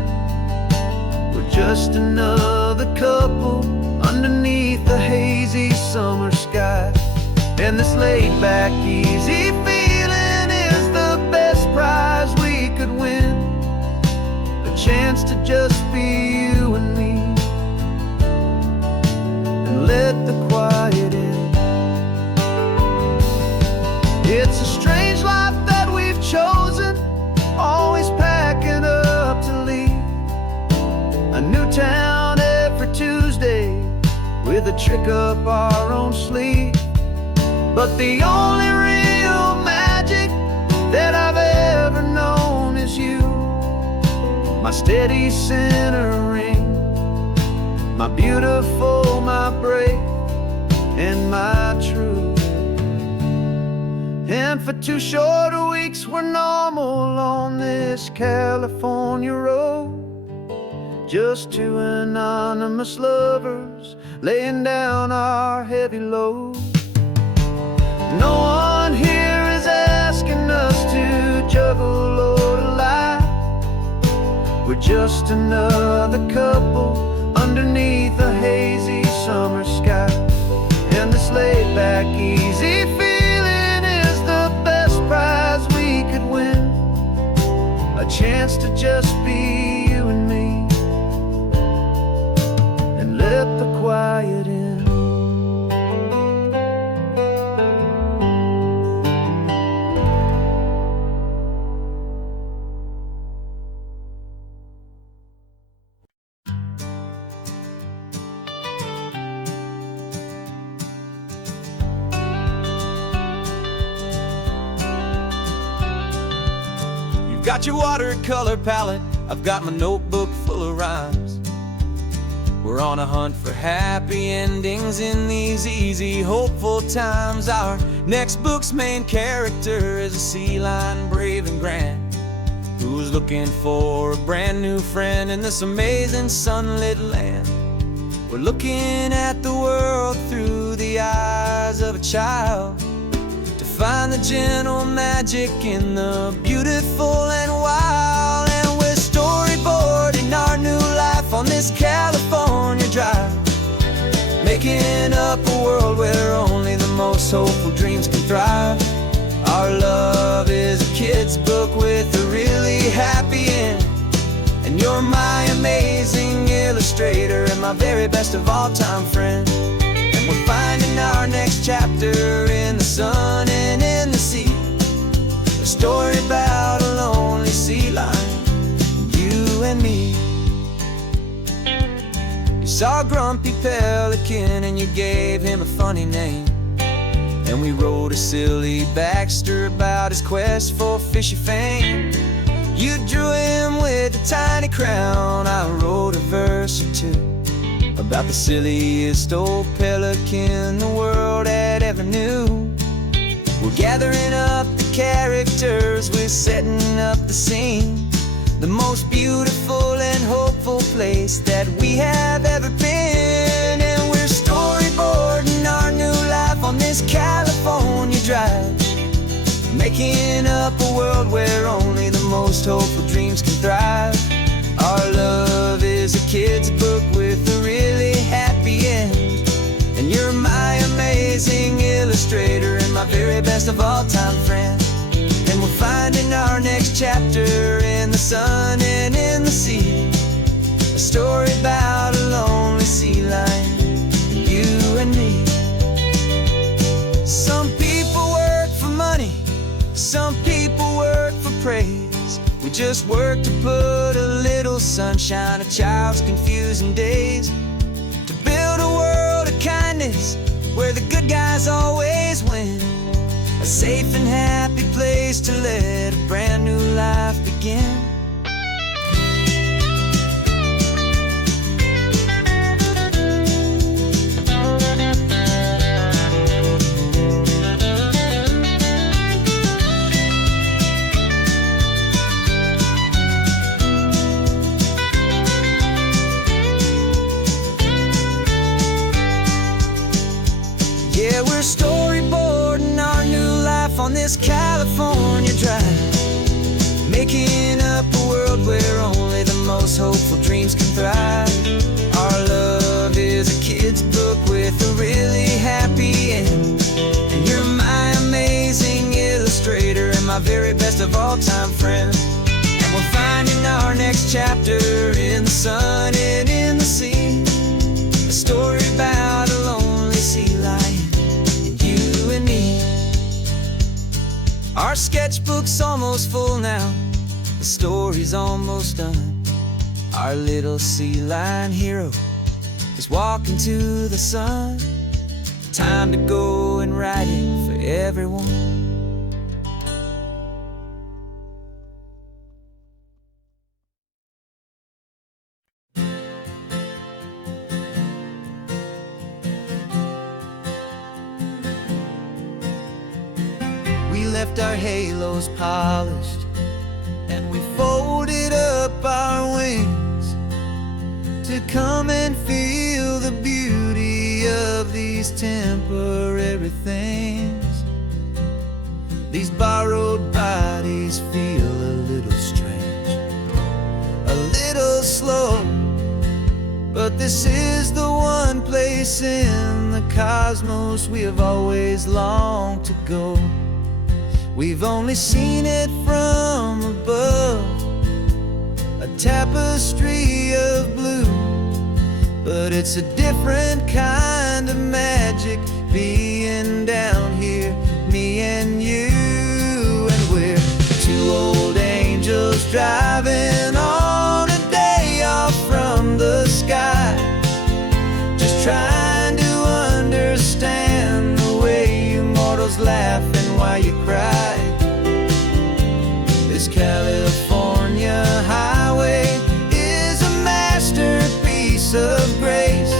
We're just another couple underneath the hazy summer sky. And this laid-back, easy feeling is the best prize trick up our own sleeve. But the only real magic that I've ever known is you, my steady centering, my beautiful, my brave, and my true. And for 2 short weeks we're normal on this California road, just 2 anonymous lovers laying down our heavy load. No one here is asking us to juggle or to lie. We're just another couple underneath a hazy summer sky. And this laid back, easy feeling is the best prize we could win, a chance to just be you and me, and let the quiet in. Got your watercolor palette, I've got my notebook full of rhymes. We're on a hunt for happy endings in these easy, hopeful times. Our next book's main character is a sea lion, brave and grand, who's looking for a brand new friend in this amazing sunlit land. We're looking at the world through the eyes of a child, find the gentle magic in the beautiful and wild. And we're storyboarding our new life on this California drive, making up a world where only the most hopeful dreams can thrive. Our love is a kid's book with a really happy end, and you're my amazing illustrator and my very best of all time friend. We're finding our next chapter in the sun and in the sea, a story about a lonely sea lion, you and me. You saw a grumpy pelican and you gave him a funny name, and we wrote a silly Baxter about his quest for fishy fame. You drew him with a tiny crown, I wrote a verse or two about the silliest old pelican the world had ever knew. We're gathering up the characters, we're setting up the scene, the most beautiful and hopeful place that we have ever been. And we're storyboarding our new life on this California drive, making up a world where only the most hopeful dreams can thrive. Our love is a kid's book with a really happy end, and you're my amazing illustrator and my very best of all time friend. And we're finding our next chapter in the sun and in the sea, a story about a lonely sea lion, you and me. Some people work for money, some people work for praise. We just work to put a little sunshine in a child's confusing days, to build a world of kindness where the good guys always win, a safe and happy place to let a brand new life begin. Yeah, we're storyboarding our new life on this California drive, making up a world where only the most hopeful dreams can thrive. Our love is a kid's book with a really happy end, and you're my amazing illustrator and my very best of all time friend. And we're finding our next chapter in the sun and in the sea, a story about a lonely sea lion, you and me. Our sketchbook's almost full now, the story's almost done. Our little sea lion hero is walking to the sun. Time to go and write it for everyone. We left our halos polished, and we folded up our wings to come and feel the beauty of these temporary things. These borrowed bodies feel a little strange, a little slow, but this is the one place in the cosmos we have always longed to go. We've only seen it from above, a tapestry of blue, but it's a different kind of magic being down here, me and you. And we're two old angels driving on a day off from the sky, just trying to understand the way you mortals laugh and why you cry. This California highway is a masterpiece of grace,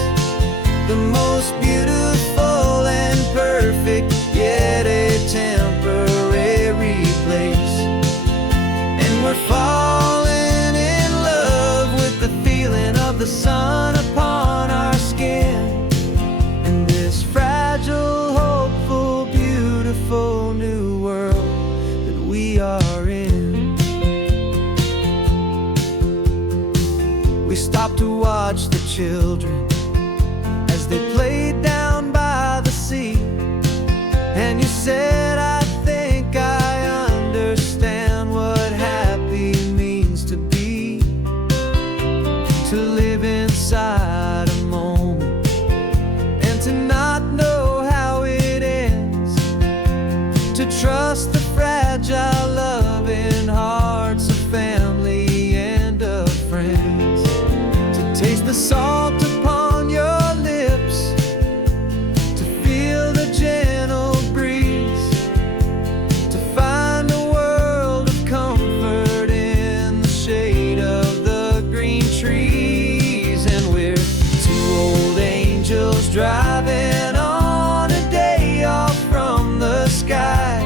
the most beautiful and perfect, yet a temporary place. And we're falling in love with the feeling of the sun upon our skin, in this fragile, hopeful, beautiful new world that we are in. We stopped to watch the children as they played down by the sea, and you said, I think I understand what happy means to be, to live inside a moment and to not know how it ends, to trust the fragile loving hearts of family and of friends, to taste the salt upon your lips, to feel the gentle breeze, to find a world of comfort in the shade of the green trees. And we're two old angels driving on a day off from the sky,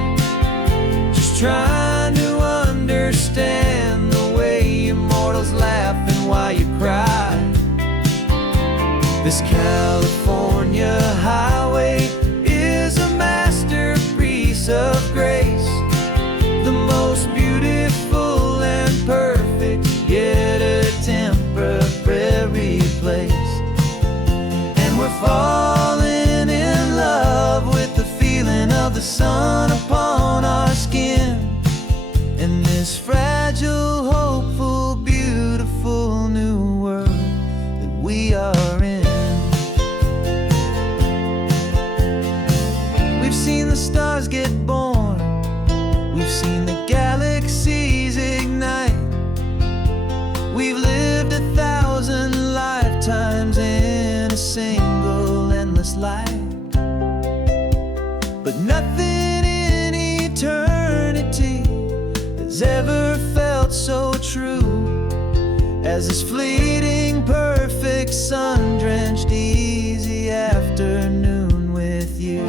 just trying to understand the way immortals laugh and why you cry. This California highway is a masterpiece of grace, the most beautiful and perfect, yet a temporary place. And we're falling in love with the feeling of the sun upon our skin, in this fragile, hopeful, beautiful new world that we are in. We've seen the stars get born, we've seen the galaxies ignite, we've lived 1,000 lifetimes in a single endless life, but nothing in eternity has ever felt so true as this fleeting, perfect, sun-drenched, easy afternoon with you.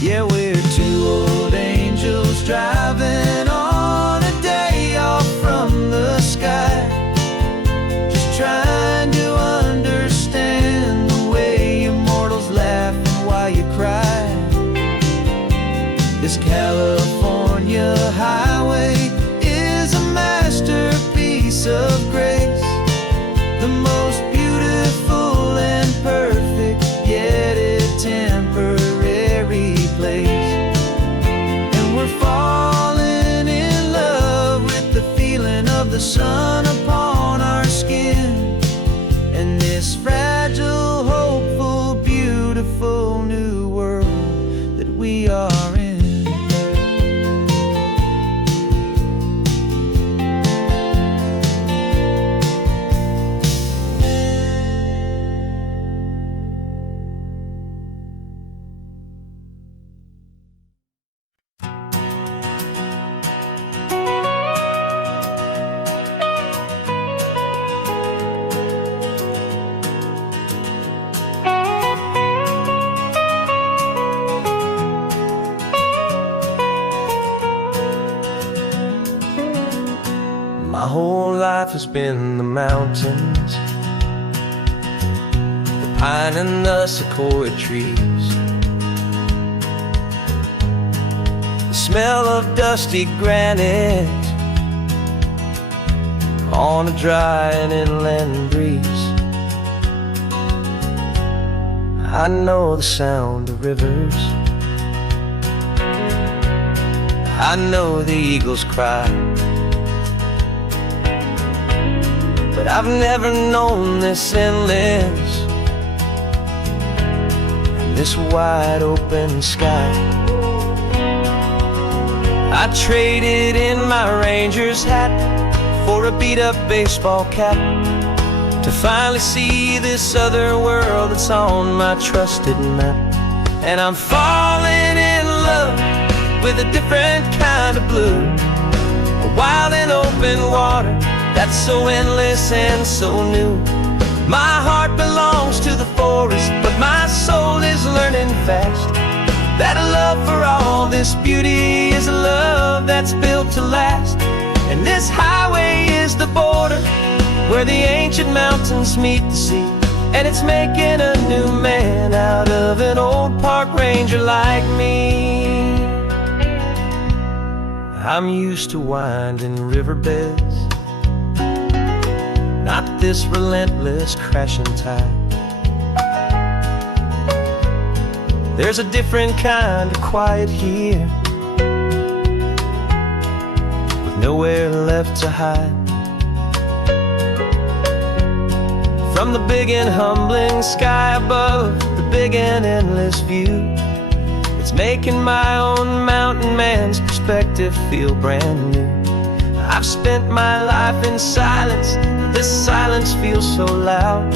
Yeah, we're two old angels driving on a day off from the sky, just trying to understand the way immortals laugh and why you cry. This California highway is a masterpiece of grace, the most beautiful and perfect, yet a temporary place. And we're falling in love with the feeling of the sun upon our skin, and this fragile, hopeful, beautiful new world that we are in. My whole life has been the mountains, the pine and the sequoia trees, the smell of dusty granite on a dry and inland breeze. I know the sound of rivers, I know the eagles cry, but I've never known this endless, this wide open sky. I traded in my ranger's hat for a beat-up baseball cap, to finally see this other world that's on my trusted map. And I'm falling in love with a different kind of blue, a wild and open water that's so endless and so new. My heart belongs to the forest, but my soul is learning fast that a love for all this beauty is a love that's built to last. And this highway is the border where the ancient mountains meet the sea, and it's making a new man out of an old park ranger like me. I'm used to winding riverbeds, not this relentless crashing tide. There's a different kind of quiet here, with nowhere left to hide. From the big and humbling sky above, the big and endless view, it's making my own mountain man's perspective feel brand new. I've spent my life in silence, this silence feels so loud.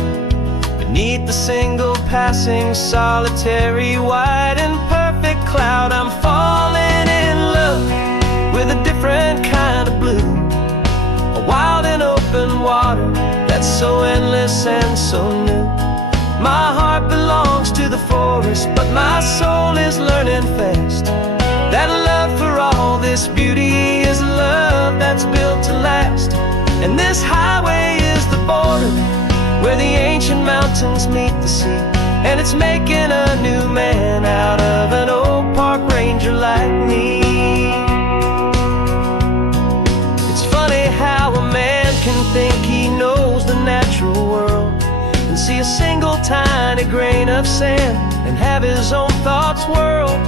Beneath the single passing solitary white and perfect cloud, I'm falling in love with a different kind of blue, a wild and open water that's so endless and so new. My heart belongs to the forest, but my soul is learning fast that a love for all this beauty is a love that's built to last. And this highway is the border where the ancient mountains meet the sea, and it's making a new man out of an old park ranger like me. It's funny how a man can think he knows the natural world and see a single tiny grain of sand and have his own thoughts whirled.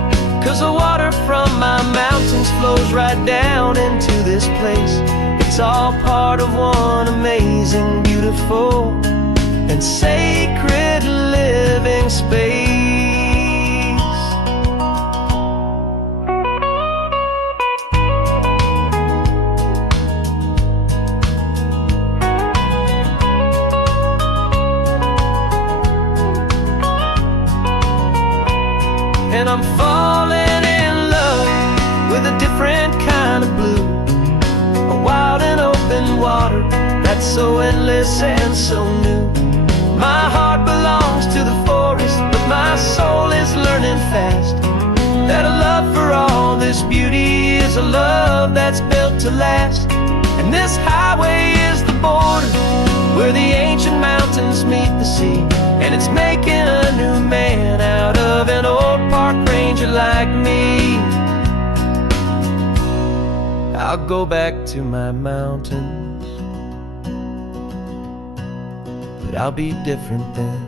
'Cause the water from my mountains flows right down into this place. It's all part of one amazing, beautiful, and sacred living space. And I'm falling in love with a different kind of blue, a wild and open water that's so endless and so new. My heart belongs to the forest, but my soul is learning fast that a love for all this beauty is a love that's built to last. And this highway is the border where the ancient mountains meet the sea, and it's making a new man out of an old park ranger like me. I'll go back to my mountains, but I'll be different then,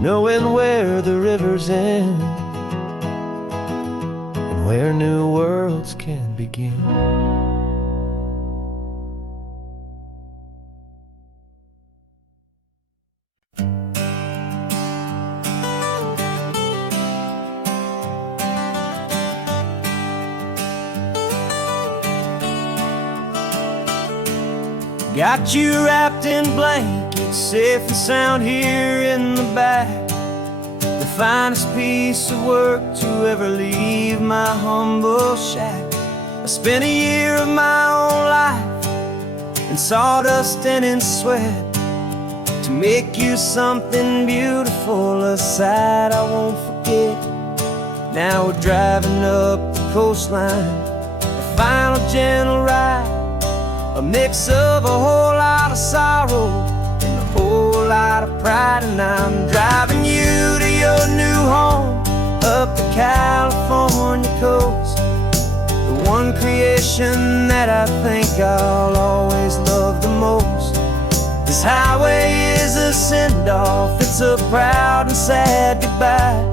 knowing where the rivers end and where new worlds can begin. Got you wrapped in blankets, safe and sound here in the back. The finest piece of work to ever leave my humble shack. I spent a year of my own life in sawdust and in sweat to make you something beautiful, a sight I won't forget. Now we're driving up the coastline, final gentle ride, a mix of a whole lot of sorrow and a whole lot of pride. And I'm driving you to your new home up the California coast, the one creation that I think I'll always love the most. This highway is a send-off, it's a proud and sad goodbye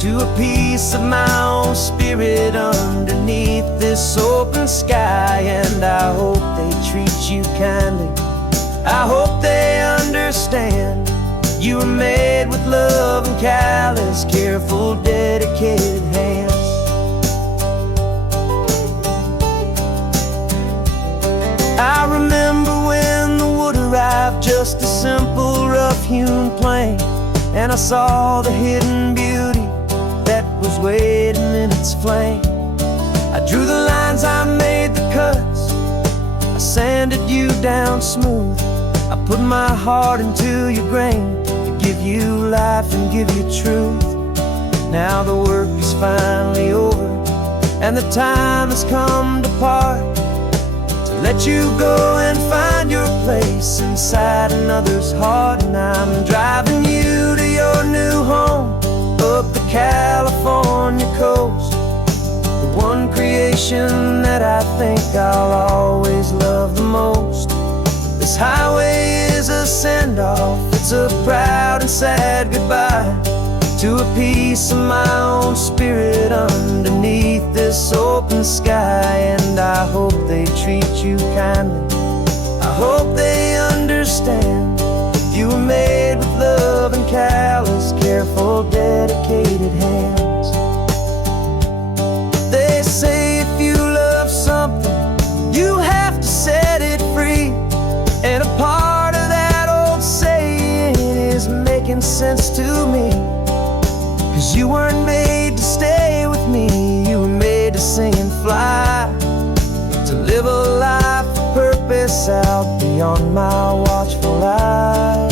to a piece of my own spirit underneath this open sky. And I hope they treat you kindly, I hope they understand you were made with love and callous, careful, dedicated hands. I remember when the wood arrived, just a simple rough-hewn plank, and I saw the hidden beauty that was waiting in its flame. I drew the lines, I made the cuts, I sanded you down smooth. I put my heart into your grain to give you life and give you truth. Now the work is finally over, and the time has come to part, to let you go and find your place inside another's heart. And I'm driving you to your new home up the California coast, the one creation that I think I'll always love the most. This highway is a send-off, it's a proud and sad goodbye to a piece of my own spirit underneath this open sky. And I hope they treat you kindly, I hope they understand you were made with love and callous, careful, dedicated hands. They say if you love something, you have to set it free. And a part of that old saying is making sense to me, 'cause you weren't made to stay with me, you were made to sing and fly, to live a life of purpose out beyond my watchful eye.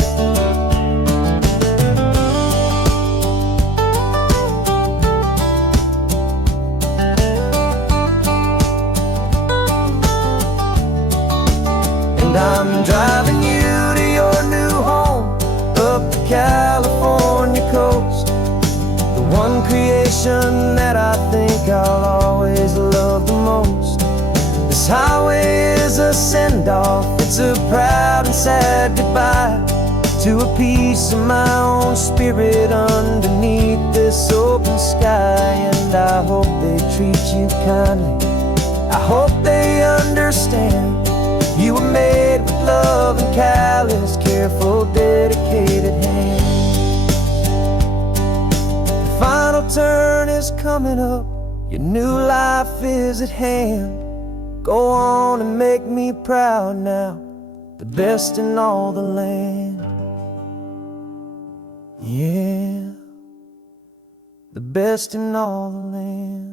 I'm driving you to your new home up the California coast, the one creation that I think I'll always love the most. This highway is a send-off, it's a proud and sad goodbye to a piece of my own spirit underneath this open sky. And I hope they treat you kindly, I hope they understand you were made with love and callous, careful, dedicated hands. The final turn is coming up, your new life is at hand. Go on and make me proud now, the best in all the land. Yeah, the best in all the land.